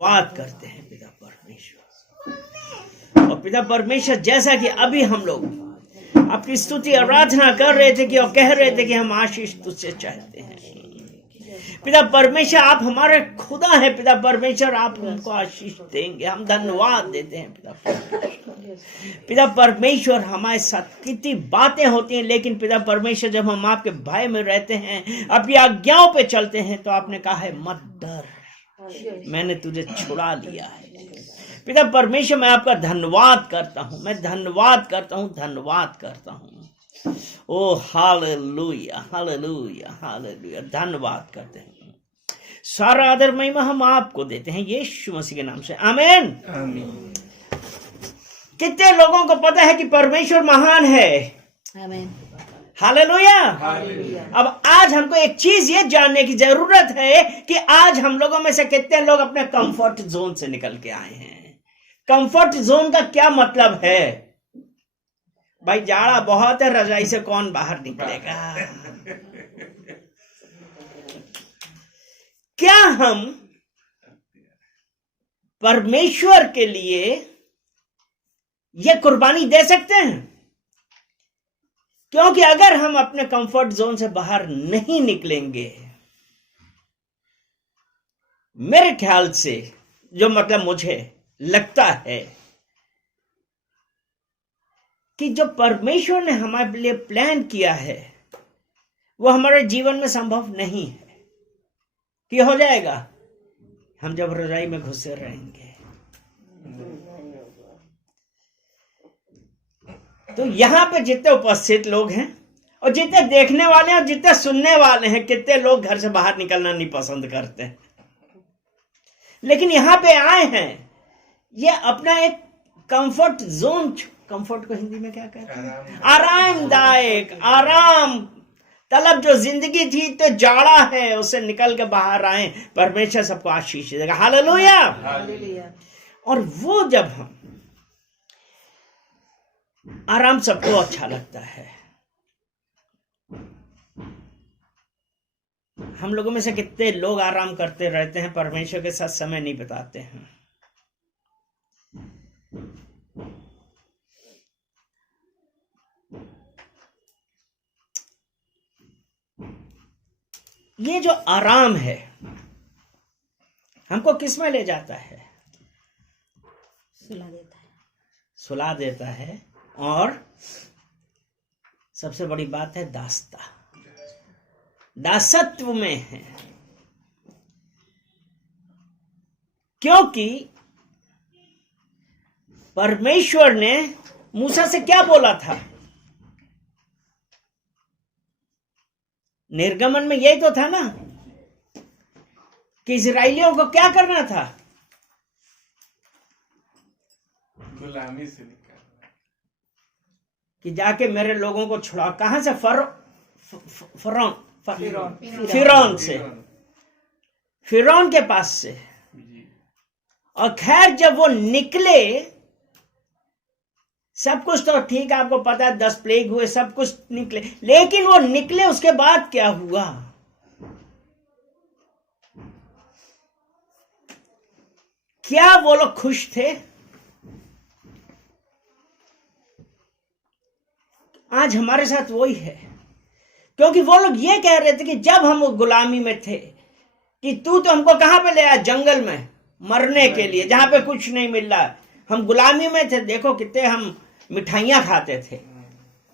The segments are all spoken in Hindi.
बात करते हैं पिता परमेश्वर। और पिता परमेश्वर, जैसा कि अभी हम लोग अपनी स्तुति आराधना कर रहे थे कि और कह रहे थे कि हम आशीष तुझसे चाहते हैं, पिता परमेश्वर आप हमारे खुदा है। पिता परमेश्वर आप हमको आशीष देंगे, हम धन्यवाद देते हैं पिता परमेश्वर। पिता परमेश्वर हमारे साथ कितनी बातें होती हैं, लेकिन पिता परमेश्वर जब हम आपके भय में रहते हैं, अपनी आज्ञाओं पे चलते हैं, तो आपने कहा है मत डर, मैंने तुझे छुड़ा लिया है। पिता परमेश्वर मैं आपका धन्यवाद करता हूं, मैं धन्यवाद करता हूं, धन्यवाद करता हूं। ओ हालेलुया, हालेलुया, हालेलुया, धन्यवाद करते हैं। सारा आदर महिमा हम आपको देते हैं यीशु मसीह के नाम से, आमीन। आमीन। कितने लोगों को पता है कि परमेश्वर महान है? आमीन, हालेलुया। अब आज हमको एक चीज ये जानने की जरूरत है कि आज हम लोगों में से कितने लोग अपने कंफर्ट जोन से निकल के आए हैं। कंफर्ट जोन का क्या मतलब है? भाई जाड़ा बहुत है, रजाई से कौन बाहर निकलेगा? क्या हम परमेश्वर के लिए यह कुर्बानी दे सकते हैं? क्योंकि अगर हम अपने कंफर्ट जोन से बाहर नहीं निकलेंगे, मेरे ख्याल से, जो मतलब मुझे लगता है कि जो परमेश्वर ने हमारे लिए प्लान किया है वो हमारे जीवन में संभव नहीं है कि हो जाएगा हम जब रजाई में घुसे रहेंगे। तो यहां पे जितने उपस्थित लोग हैं और जितने देखने वाले हैं और जितने सुनने वाले हैं, कितने लोग घर से बाहर निकलना नहीं पसंद करते हैं, लेकिन यहां पे आए हैं, ये अपना एक कंफर्ट जोन, कंफर्ट को हिंदी में क्या कहते हैं? आरामदायक, आराम तलब जो जिंदगी थी तो जाड़ा है, उससे निकल के बाहर आए। परमेश्वर सबको आशीष देगा, हालेलुया। और वो जब हम आराम, सबको अच्छा लगता है। हम लोगों में से कितने लोग आराम करते रहते हैं, परमेश्वर के साथ समय नहीं बिताते हैं। ये जो आराम है हमको किस में ले जाता है? सुला देता है, सुला देता है। और सबसे बड़ी बात है दासता, दासत्व में है। क्योंकि परमेश्वर ने मूसा से क्या बोला था? निर्गमन में यही तो था ना कि इजराइलियों को क्या करना था? गुलामी से निकालना, कि जाके मेरे लोगों को छुड़ा। कहां से? फिरौन के पास से। और खैर जब वो निकले, सब कुछ तो ठीक है, आपको पता है 10 प्लेग हुए, सब कुछ निकले, लेकिन वो निकले, उसके बाद क्या हुआ? क्या वो लोग खुश थे? आज हमारे साथ वही है। क्योंकि वो लोग ये कह रहे थे कि जब हम गुलामी में थे कि तू तो हमको कहां पे ले आया? जंगल में मरने के लिए, जहां पे कुछ नहीं मिल रहा। हम गुलामी में थे, देखो कितने हम मिठाइयां खाते थे,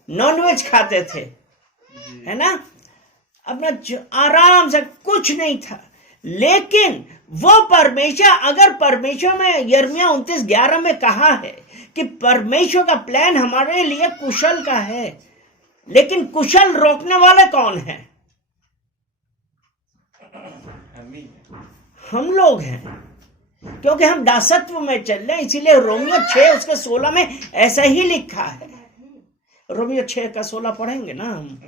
नॉनवेज खाते थे, है ना, अपना आराम से, कुछ नहीं था। लेकिन वो परमेश्वर, अगर परमेश्वर में यिर्मयाह 29:11 में कहा है कि परमेश्वर का प्लान हमारे लिए कुशल का है, लेकिन कुशल रोकने वाले कौन है? हम लोग हैं। क्योंकि हम दासत्व में चल रहे हैं, इसीलिए रोमियो 6 उसके 16 में ऐसा ही लिखा है। रोमियो 6 का 16 पढ़ेंगे ना हम।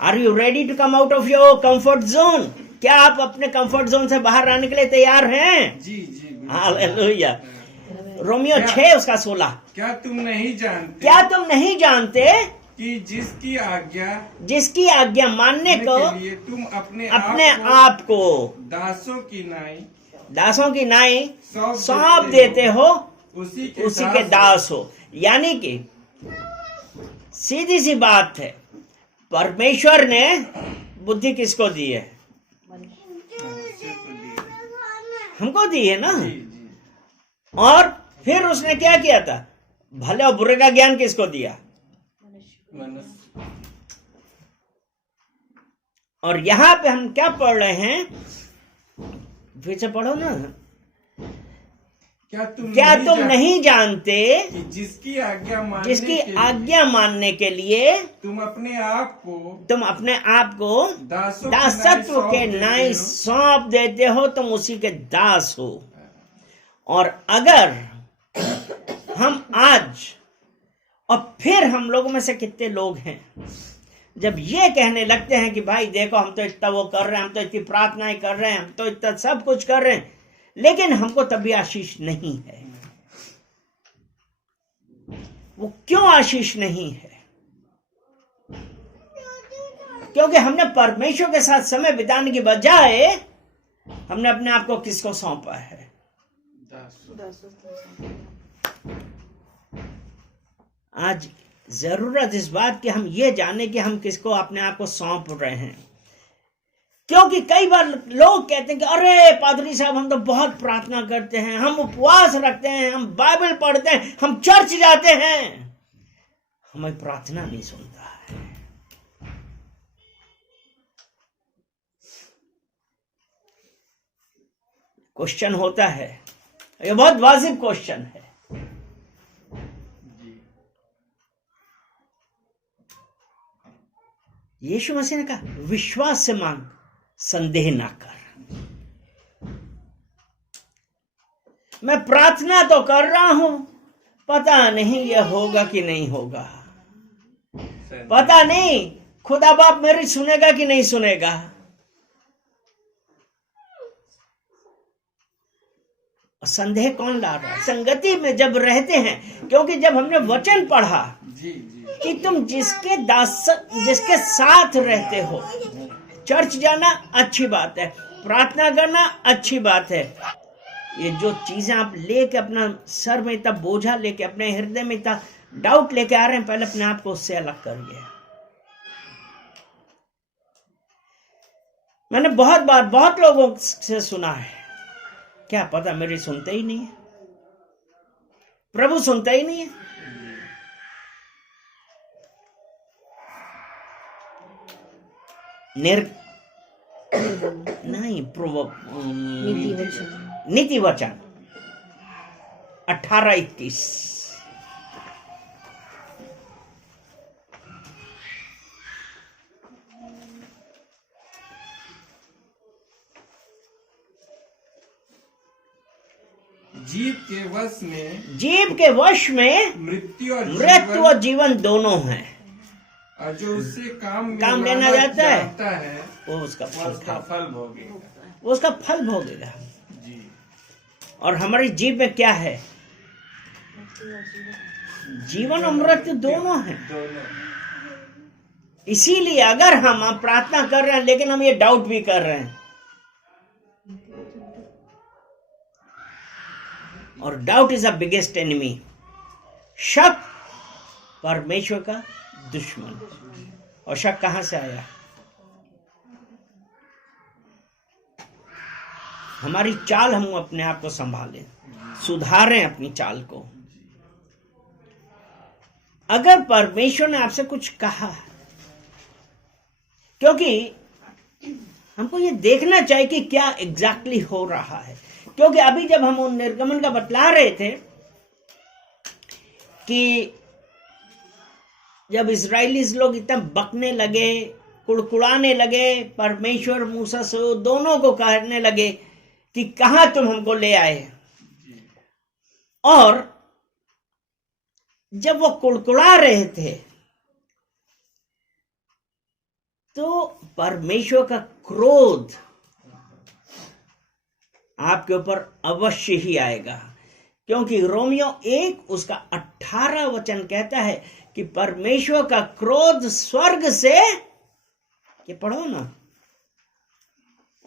Are you ready to come out of your comfort zone? क्या आप अपने कंफर्ट जोन से बाहर आने के लिए तैयार हैं? जी जी बिल्कुल। हालेलुया। रोमियो 6 उसका 16। क्या तुम नहीं जानते क्या तुम नहीं जानते कि जिसकी आज्ञा मानने को के लिए तुम अपने आप को दासों की नाई सौंप सौंप देते हो, उसी के दास हो। यानी कि सीधी सी बात है, परमेश्वर ने बुद्धि किसको दी है? हमको दी है ना। जी जी और फिर उसने क्या किया था? भले और बुरे का ज्ञान किसको दिया? मनुष्य। और यहां पे हम क्या पढ़ रहे हैं? फिर से पढ़ो ना। क्या तुम नहीं जानते कि जिसकी आज्ञा मानने के लिए तुम अपने आप को दासत्व के नाई सौंप देते हो, तुम उसी के दास हो। और अगर हम आज, और फिर हम लोगों में से कितने लोग हैं जब ये कहने लगते हैं कि भाई देखो, हम तो इतना वो कर रहे हैं, हम तो इतनी प्रार्थनाएं कर रहे हैं, हम तो इतना सब कुछ कर रहे हैं, लेकिन हमको तभी आशीष नहीं है। वो क्यों आशीष नहीं है? क्योंकि हमने परमेश्वर के साथ समय बिताने की बजाय हमने अपने आप को किसको सौंपा है? आज जरूरत इस बात की हम ये जाने कि हम किसको अपने आप को सौंप रहे हैं। क्योंकि कई बार लोग कहते हैं कि अरे पादरी साहब, हम तो बहुत प्रार्थना करते हैं, हम उपवास रखते हैं, हम बाइबल पढ़ते हैं, हम चर्च जाते हैं, हमें प्रार्थना नहीं सुनता है। क्वेश्चन होता है, ये बहुत वाजिब क्वेश्चन है। यीशु मसीह ने कहा, विश्वास से मांग, संदेह ना कर। मैं प्रार्थना तो कर रहा हूं, पता नहीं ये होगा कि नहीं होगा, पता नहीं खुदा बाप मेरी सुनेगा कि नहीं सुनेगा। संदेह कौन ला रहा है? संगति में जब रहते हैं, क्योंकि जब हमने वचन पढ़ा कि तुम जिसके साथ रहते हो, चर्च जाना अच्छी बात है, प्रार्थना करना अच्छी बात है, ये जो चीजें आप लेके अपना सर में इतना बोझा लेके, अपने हृदय में इतना डाउट लेके आ रहे हैं, पहले अपने आप को उससे अलग करिए। मैंने बहुत बार बहुत लोगों से सुना है, क्या पता मेरी सुनते ही नहीं है, प्रभु सुनता ही नहीं है। नहीं, नीति वचन 18:21। जीव के वश में मृत्यु और जीवन दोनों हैं। और जो उससे काम लेना जाता है वो उसका फल भोगेगा। वो उसका फल भोगेगा। जी। और हमारी जीव में क्या है? जीवन और मृत्यु दोनों हैं। इसीलिए अगर हम प्रार्थना कर रहे हैं लेकिन हम ये डाउट भी कर रहे हैं, और doubt is the biggest enemy. शक परमेश्वर का दुश्मन। और शक कहां से आया? हमारी चाल, हम अपने आप को संभालें, सुधारें अपनी चाल को। अगर परमेश्वर ने आपसे कुछ कहा, क्योंकि हमको ये देखना चाहिए कि क्या एग्जैक्टली हो रहा है। क्योंकि अभी जब हम उन निर्गमन का बतला रहे थे कि जब इजरायली लोग इतना बकने लगे, कुड़कुड़ाने लगे, परमेश्वर मूसा से दोनों को कहने लगे कि कहां तुम हमको ले आए, और जब वो कुड़कुड़ा रहे थे तो परमेश्वर का क्रोध आपके ऊपर अवश्य ही आएगा, क्योंकि रोमियो 1 उसका 18 वचन कहता है कि परमेश्वर का क्रोध स्वर्ग से, ये पढ़ो ना,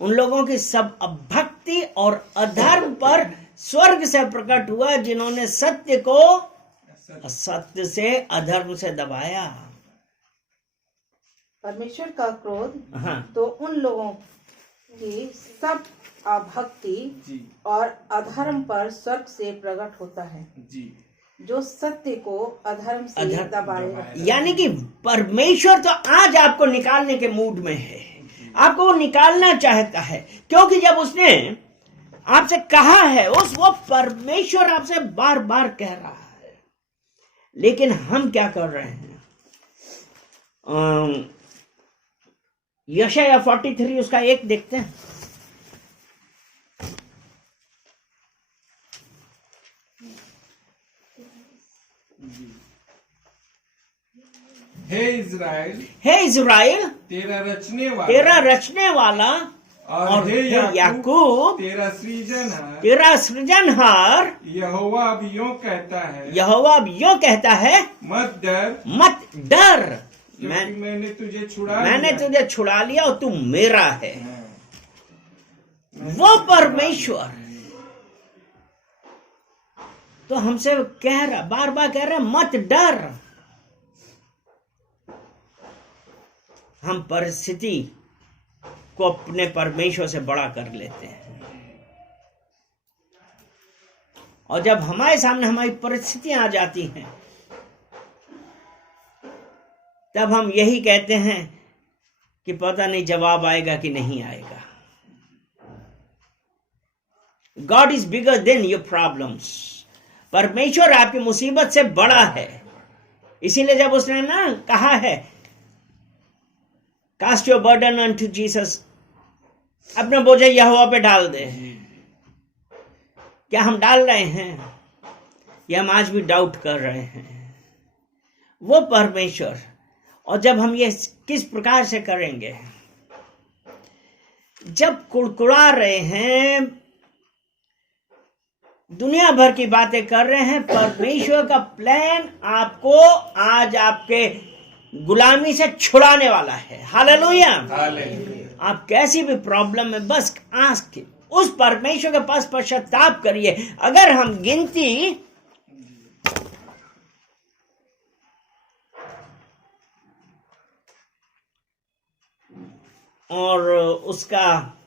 उन लोगों की सब अभक्ति और अधर्म पर स्वर्ग से प्रकट हुआ जिन्होंने सत्य को असत्य से, अधर्म से दबाया। परमेश्वर का क्रोध हाँ। तो उन लोगों की सब अभक्ति जी और अधर्म पर स्वर्ग से प्रकट होता है, जी जो सत्य को अधर्म से दबाए। यानी कि परमेश्वर तो आज आपको निकालने के मूड में है, आपको वो निकालना चाहता है, क्योंकि जब उसने आपसे कहा है, वो परमेश्वर आपसे बार बार कह रहा है, लेकिन हम क्या कर रहे हैं? यशाया 43 उसका 1 देखते हैं। हे इज़राइल, हे इज़राइल, तेरा रचने वाला और हे याकूब, तेरा सृजनहार, तेरा सृजनहार यहोवा अब यूं कहता है, यहोवा अब यूं कहता है, मत डर, मत डर, क्योंकि मैंने तुझे छुड़ा मैंने लिया। तुझे छुड़ा लिया और तू मेरा है। हाँ। वो परमेश्वर तो हमसे कह रहा, बार बार कह रहा, मत डर। हम परिस्थिति को अपने परमेश्वर से बड़ा कर लेते हैं, और जब हमारे सामने हमारी परिस्थितियां आ जाती हैं, तब हम यही कहते हैं कि पता नहीं जवाब आएगा कि नहीं आएगा। God is bigger than your problems. परमेश्वर आपकी मुसीबत से बड़ा है। इसीलिए जब उसने ना कहा है, cast your burden unto Jesus, अपने बोझ यहोवा पे डाल दे। क्या हम डाल रहे हैं? या हम आज भी डाउट कर रहे हैं? वो परमेश्वर। और जब हम ये किस प्रकार से करेंगे? जब कुड़कुड़ा रहे हैं, दुनिया भर की बातें कर रहे हैं, परमेश्वर का प्लान आपको आज आपके गुलामी से छुड़ाने वाला है। हालेलुया। आप कैसी भी प्रॉब्लम में बस आस्क, उस परमेश्वर के पास पश्चाताप करिए। अगर हम गिनती और उसका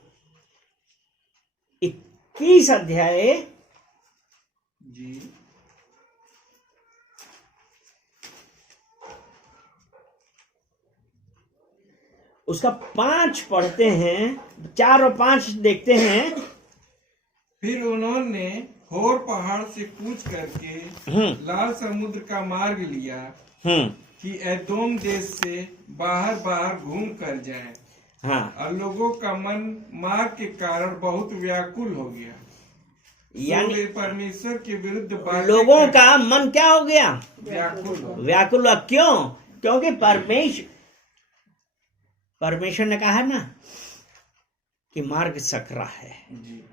21 अध्याय जी उसका 5 पढ़ते हैं, 4 और 5 देखते हैं। फिर उन्होंने होर पहाड़ से कूच करके लाल समुद्र का मार्ग लिया कि एदोम देश से बाहर बाहर घूम कर जाए। हाँ, और लोगों का मन मार्ग के कारण बहुत व्याकुल हो गया। यानी वे परमेश्वर के विरुद्ध बातें लोगों का मन क्या हो गया? व्याकुल हो गया। व्याकुल हुआ। क्यों? क्योंकि परमेश्वर ने कहा ना कि मार्ग सकरा है। जी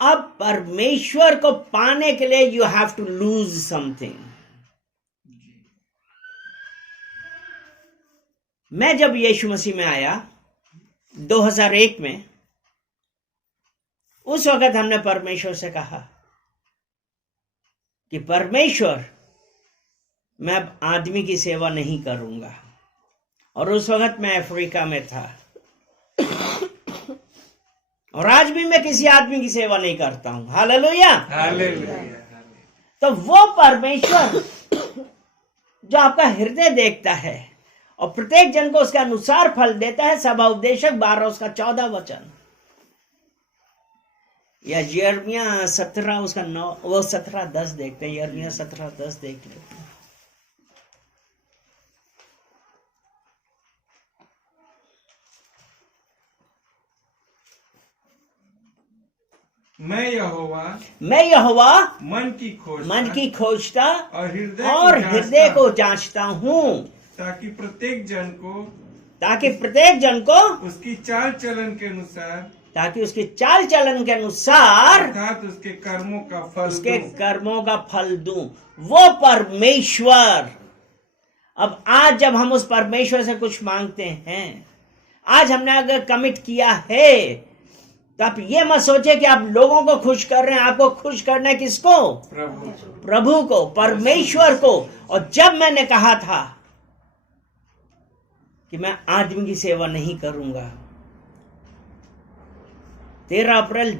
अब परमेश्वर को पाने के लिए you have to lose something. मैं जब यीशु मसीह में आया 2001 में, उस वक्त हमने परमेश्वर से कहा कि परमेश्वर, मैं अब आदमी की सेवा नहीं करूंगा। और उस वक्त मैं अफ्रीका में था, और आज भी मैं किसी आदमी की सेवा नहीं करता हूं। हालेलुया। हालेलुया। तो वो परमेश्वर जो आपका हृदय देखता है और प्रत्येक जन को उसके अनुसार फल देता है। सभा उपदेशक 12 उसका 14 वचन, या यिर्मयाह 17 उसका 9, वो 17:10 देखते हैं। यिर्मयाह 17:10 देख लेते हैं। मैं यहोवा मन की खोजता और और हृदय को जांचता हूँ, ताकि प्रत्येक जन को उसकी उसकी चाल चलन के अनुसार ताकि उसके चाल चलन के अनुसार अर्थात उसके कर्मों का फल उसके दूं। कर्मों का फल दूं। वो परमेश्वर। अब आज जब हम उस परमेश्वर से कुछ मांगते हैं, आज हमने अगर कमिट किया है, तो आप ये मत सोचे कि आप लोगों को खुश कर रहे हैं। आपको खुश करना है किसको? प्रभु प्रभु को, परमेश्वर को। और जब मैंने कहा था कि मैं आदमी की सेवा नहीं करूंगा, 13 अप्रैल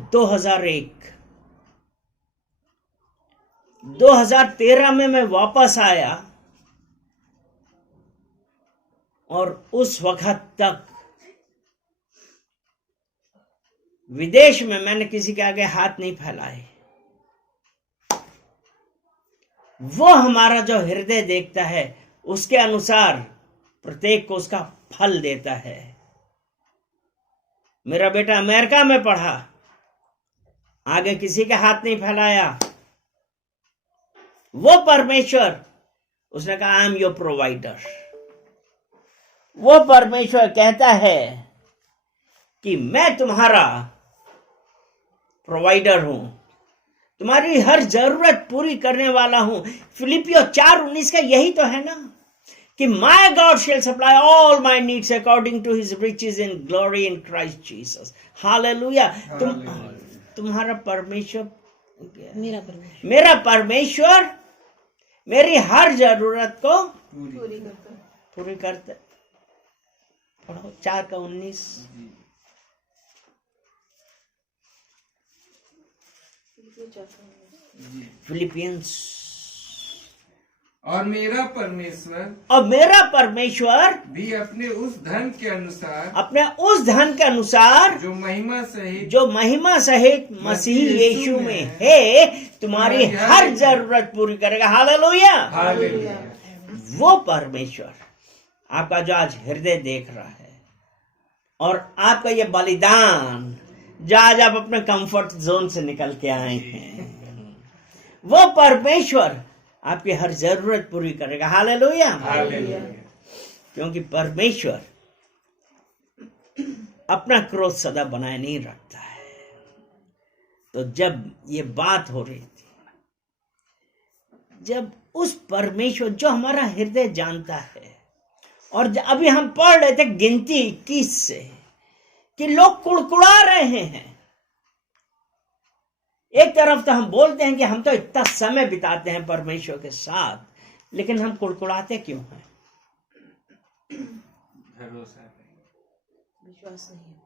2013 में मैं वापस आया, और उस वक्त तक विदेश में मैंने किसी के आगे हाथ नहीं फैलाए। वो हमारा जो हृदय देखता है, उसके अनुसार प्रत्येक को उसका फल देता है। मेरा बेटा अमेरिका में पढ़ा, आगे किसी के हाथ नहीं फैलाया। वो परमेश्वर, उसने कहा आई एम योर प्रोवाइडर। वो परमेश्वर कहता है कि मैं तुम्हारा प्रोवाइडर हूं, तुम्हारी हर जरूरत पूरी करने वाला हूं। फिलिपियो 4:19 का यही तो है ना, कि my God shall supply all my needs according to his riches in glory in Christ Jesus. Hallelujah. तुम्हारा परमेश्वर, मेरा परमेश्वर मेरी हर जरूरत को पूरी करता। पढ़ो 4:19। फिलिपियंस। और मेरा परमेश्वर भी अपने उस धन के अनुसार जो महिमा सहित मसीह यीशु में है, तुम्हारी हर जरूरत पूरी करेगा। हालेलुया। वो परमेश्वर आपका जो आज हृदय देख रहा है, और आपका ये बलिदान जो आज आप अपने कंफर्ट जोन से निकल के आए हैं, वो परमेश्वर आपकी हर जरूरत पूरी करेगा। हालेलुया। क्योंकि परमेश्वर अपना क्रोध सदा बनाए नहीं रखता है। तो जब ये बात हो रही थी, जब उस परमेश्वर जो हमारा हृदय जानता है, और अभी हम पढ़ रहे थे गिनती 21 से कि लोग कुड़कुड़ा रहे हैं। एक तरफ तो हम बोलते हैं कि हम तो इतना समय बिताते हैं परमेश्वर के साथ, लेकिन हम कुड़कुड़ाते क्यों हैं? विश्वास नहीं है,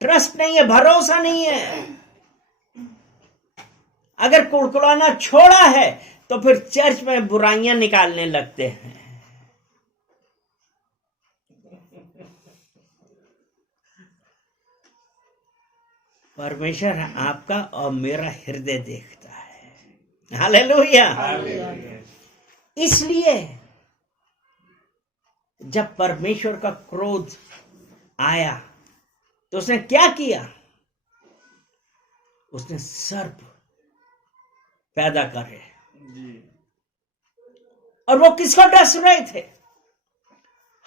ट्रस्ट नहीं है, भरोसा नहीं है। अगर कुड़कुड़ाना छोड़ा है तो फिर चर्च में बुराइयां निकालने लगते हैं। परमेश्वर आपका और मेरा हृदय देखता है। हालेलुया। इसलिए जब परमेश्वर का क्रोध आया तो उसने क्या किया? उसने सर्प पैदा करे। और वो किसको डस रहे थे?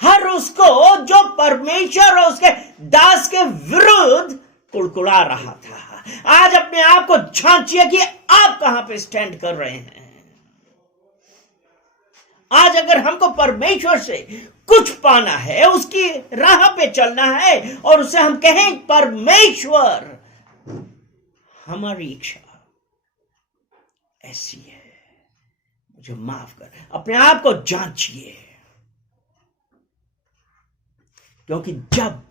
हर उसको जो परमेश्वर और उसके दास के विरुद्ध कुड़कुड़ा रहा था। आज अपने आप को झांकिए कि आप कहां पे स्टैंड कर रहे हैं। आज अगर हमको परमेश्वर से कुछ पाना है, उसकी राह पे चलना है, और उसे हम कहें परमेश्वर हमारी इच्छा ऐसी है, मुझे माफ कर। अपने आप को जांचिए, क्योंकि जब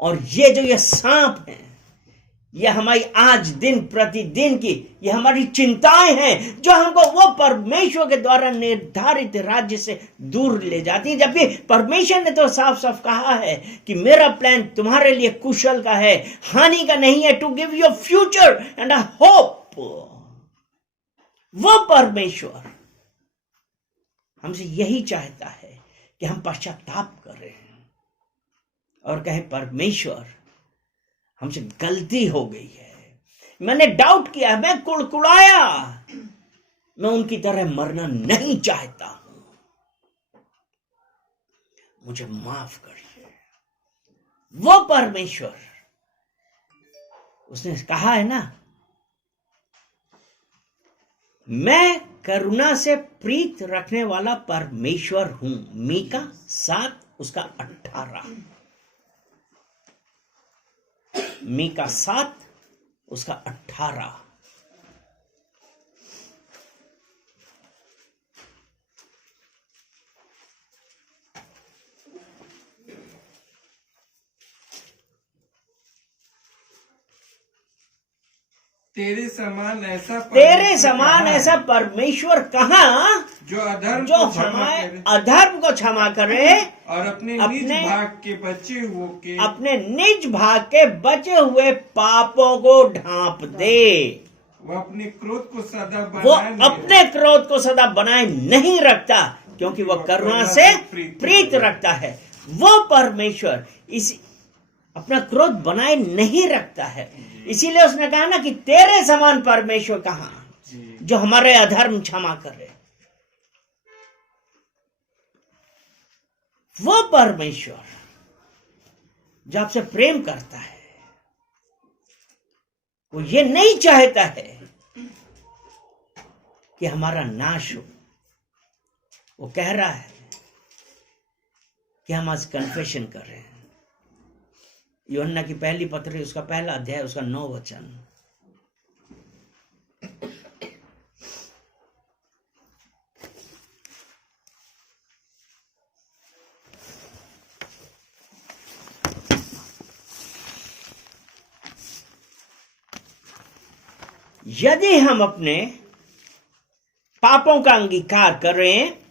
और ये सांप है, ये हमारी आज दिन प्रतिदिन की ये हमारी चिंताएं हैं जो हमको वो परमेश्वर के द्वारा निर्धारित राज्य से दूर ले जाती है। जबकि परमेश्वर ने तो साफ साफ कहा है कि मेरा प्लान तुम्हारे लिए कुशल का है, हानि का नहीं है, to give you future and a hope. वो परमेश्वर हमसे यही चाहता है कि हम पश्चाताप करें और कहें परमेश्वर हमसे गलती हो गई है, मैंने डाउट किया, मैं कुड़कुड़ाया, मैं उनकी तरह मरना नहीं चाहता हूं, मुझे माफ करिए। वो परमेश्वर उसने कहा है ना, मैं करुणा से प्रीत रखने वाला परमेश्वर हूं। मीका 7 उसका 18। मीका 7 उसका 18। तेरे समान ऐसा परमेश्वर कहाँ, जो अधर्म जो को क्षमा हमारे करे अधर्म को क्षमा करे और अपने निज भाग के बचे हुए पापों को ढांप दे। वो अपने क्रोध को सदा बनाए नहीं रखता, क्योंकि वह करुणा से प्रीत रखता है। वो परमेश्वर अपना क्रोध बनाए नहीं रखता है। इसीलिए उसने कहा ना कि तेरे समान परमेश्वर कहाँ, जो हमारे अधर्म क्षमा करे। वो परमेश्वर जो आपसे प्रेम करता है, वो ये नहीं चाहता है कि हमारा नाश हो। वो कह रहा है कि हम आज कन्फेशन कर रहे हैं। यूहन्ना की पहली पत्री उसका पहला अध्याय उसका 9 वचन। यदि हम अपने पापों का अंगीकार करें,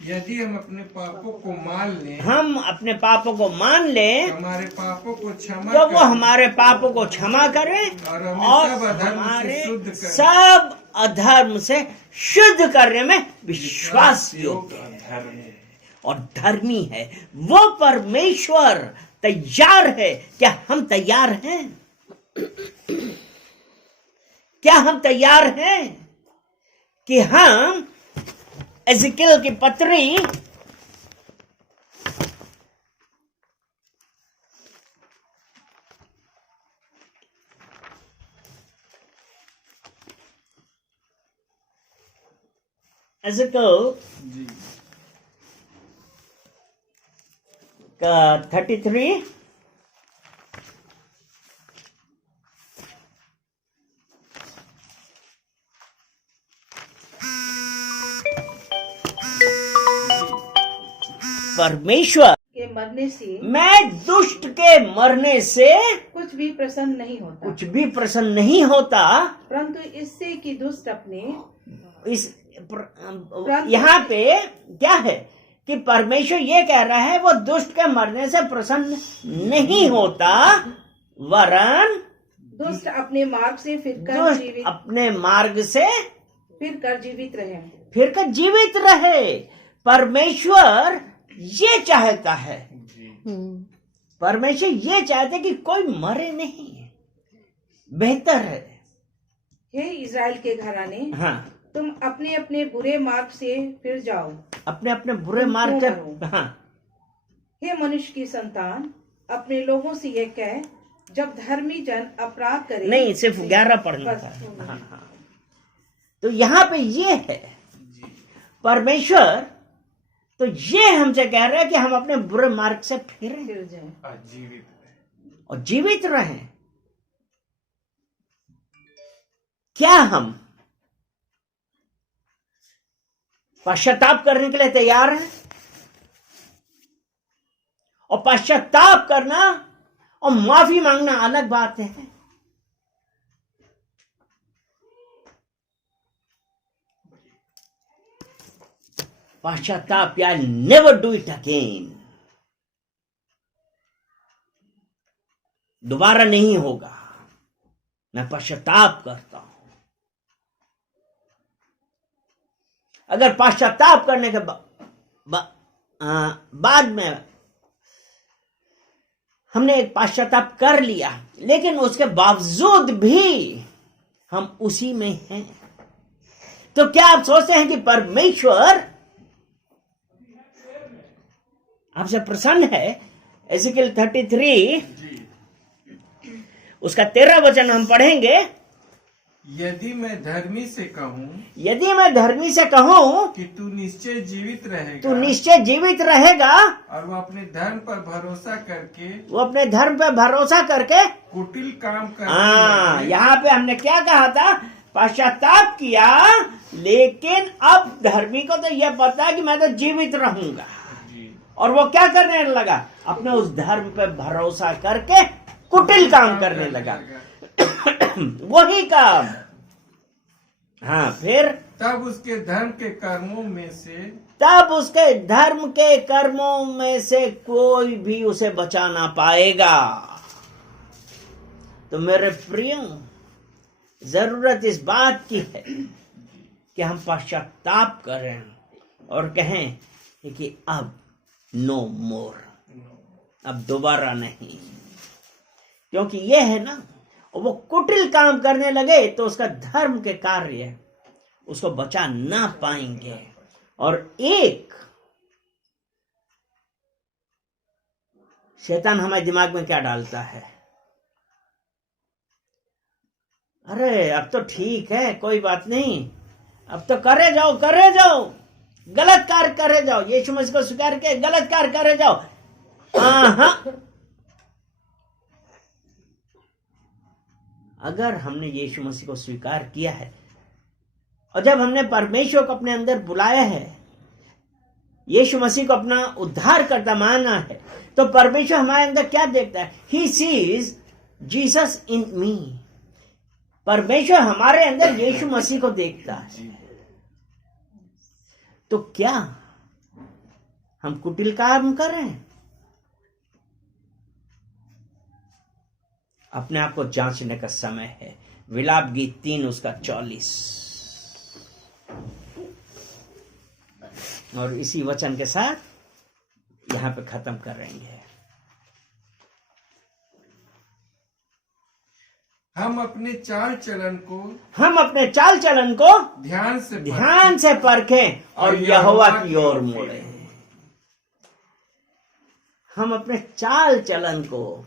यदि हम अपने पापों को मान लें, हम अपने पापों को मान लें, हमारे पापों को क्षमा तो वो हमारे पापों को क्षमा करें और हमारे सब अधर्म से शुद्ध करने में विश्वास योग्य है और धर्मी है। वो परमेश्वर तैयार है। क्या हम तैयार हैं? क्या हम तैयार हैं कि हम एज़ेकियेल की पत्री एज़ेकियेल का 33 परमेश्वर के मरने से, मैं दुष्ट के मरने से कुछ भी प्रसन्न नहीं होता, परंतु इससे कि दुष्ट अपने यहाँ पे क्या है कि परमेश्वर ये कह रहा है वो दुष्ट के मरने से प्रसन्न नहीं होता, वरन दुष्ट अपने मार्ग से फिरकर जीवित रहे। परमेश्वर ये चाहता है, परमेश्वर ये चाहता है कि कोई मरे नहीं। बेहतर है हे इज़राइल के घराने, हाँ, तुम अपने अपने बुरे मार्ग से फिर जाओ, अपने अपने बुरे मार्ग से। हाँ, हे मनुष्य की संतान, अपने लोगों से ये कह, जब धर्मी जन अपराध करे, नहीं सिर्फ 11 पढ़ना था। हाँ, हाँ। तो यहाँ पे ये है परमेश्वर तो ये हमसे कह रहा है कि हम अपने बुरे मार्ग से फिर जाएं और जीवित रहें। क्या हम पश्चाताप करने के लिए तैयार हैं? और पश्चाताप करना और माफी मांगना अलग बात है। पश्चाताप, I never do it again, दोबारा नहीं होगा। मैं पश्चाताप करता हूं। अगर पश्चाताप करने के बाद में हमने एक पश्चाताप कर लिया, लेकिन उसके बावजूद भी हम उसी में हैं, तो क्या आप सोचते हैं कि परमेश्वर आपसे प्रसन्न है? एज़ेकियेल 33 उसका 13 वचन हम पढ़ेंगे। यदि मैं धर्मी से कहूँ यदि मैं धर्मी से कहूँ कि तू निश्चय जीवित रहेगा, तू निश्चय जीवित रहेगा, और वो अपने धर्म पर भरोसा करके वो अपने धर्म पे भरोसा करके, कुटिल काम करने हाँ, लगे, यहाँ पे हमने क्या कहा था, पश्चाताप किया, लेकिन अब धर्मी को तो यह पता है कि मैं तो जीवित रहूंगा, जी, और वो क्या करने लगा, अपने उस धर्म पे भरोसा करके कुटिल काम करने लगा। वही काम। हाँ, फिर तब उसके धर्म के कर्मों में से तब उसके धर्म के कर्मों में से कोई भी उसे बचा ना पाएगा। तो मेरे प्रियो, जरूरत इस बात की है कि हम पश्चाताप करें और कहें कि अब नो मोर, अब दोबारा नहीं। क्योंकि यह है ना, वो कुटिल काम करने लगे तो उसका धर्म के कार्य उसको बचा ना पाएंगे। और एक शैतान हमारे दिमाग में क्या डालता है, अरे अब तो ठीक है, कोई बात नहीं, अब तो करे जाओ गलत कार्य करे जाओ, यीशु मसीह को स्वीकार के गलत कार्य करे जाओ। अगर हमने यीशु मसीह को स्वीकार किया है और जब हमने परमेश्वर को अपने अंदर बुलाया है, यीशु मसीह को अपना उद्धारकर्ता माना है, तो परमेश्वर हमारे अंदर क्या देखता है, ही सीज जीसस इन मी। परमेश्वर हमारे अंदर यीशु मसीह को देखता है। तो क्या हम कुटिल काम कर रहे हैं? अपने आप को जांचने का समय है। विलाप गीत 3 उसका 44। और इसी वचन के साथ यहां पे खत्म कर रहे हैं। हम अपने चाल चलन को ध्यान से परखें और यहोवा की ओर मुड़े। हम अपने चाल चलन को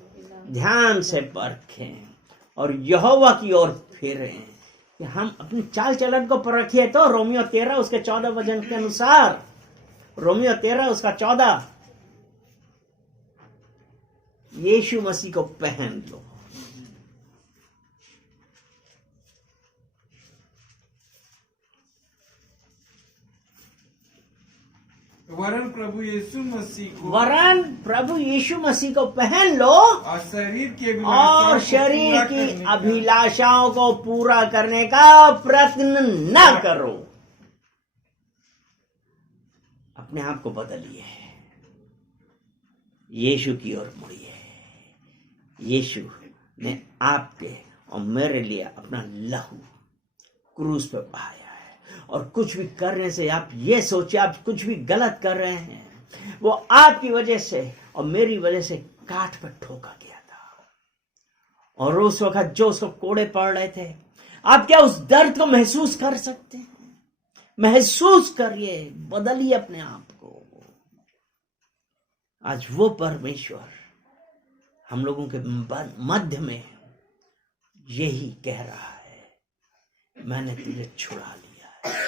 ध्यान से परखें और यहोवा की ओर फिरें। कि हम अपनी चाल चलन को परखिए तो रोमियो 13 उसके 14 वचन के अनुसार, रोमियो 13 उसका 14, यीशु मसीह को पहन लो। वरन प्रभु यीशु मसीह को पहन लो और शरीर की अभिलाषाओं को पूरा करने का प्रयत्न न करो। अपने आप को बदलिए, यीशु की ओर मुड़िए। यीशु ने आपके और मेरे लिए अपना लहू क्रूस पे बहाया है। और कुछ भी करने से आप ये सोचिए, आप कुछ भी गलत कर रहे हैं, वो आपकी वजह से और मेरी वजह से काठ पर ठोका गया था। और उस वक्त जो उसको कोड़े पड़ रहे थे, आप क्या उस दर्द को महसूस कर सकते हैं? महसूस करिए, बदलिए अपने आप को। आज वो परमेश्वर हम लोगों के मध्य में यही कह रहा है, मैंने तुझे छुड़ा लिया है,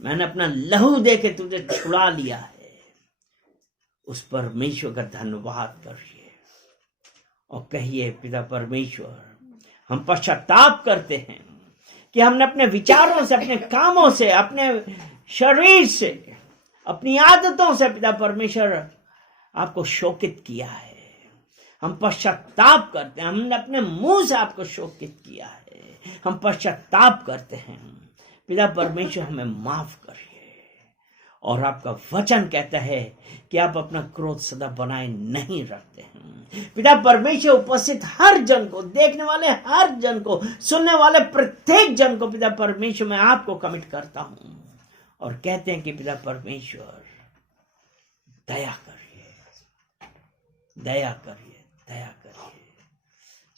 मैंने अपना लहू दे के तुझे छुड़ा लिया है। उस परमेश्वर का धन्यवाद करिए और कहिए, पिता परमेश्वर, हम पश्चाताप करते हैं कि हमने अपने विचारों से, अपने कामों से, अपने शरीर से, अपनी आदतों से पिता परमेश्वर आपको शोकित किया है। हम पश्चाताप करते हैं, हमने अपने मुंह से आपको शोकित किया है। हम पश्चाताप करते हैं, पिता परमेश्वर हमें माफ करिए। और आपका वचन कहता है कि आप अपना क्रोध सदा बनाए नहीं रखते हैं। पिता परमेश्वर उपस्थित हर जन को, देखने वाले हर जन को, सुनने वाले प्रत्येक जन को पिता परमेश्वर मैं आपको कमिट करता हूं और कहते हैं कि पिता परमेश्वर दया करिए, दया करिए, दया करिए।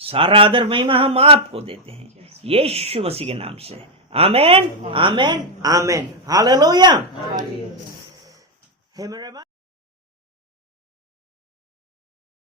सारा आदर महिमा हम आपको देते हैं यीशु मसीह के नाम से। आमेन, आमेन, आमेन। हालेलुया।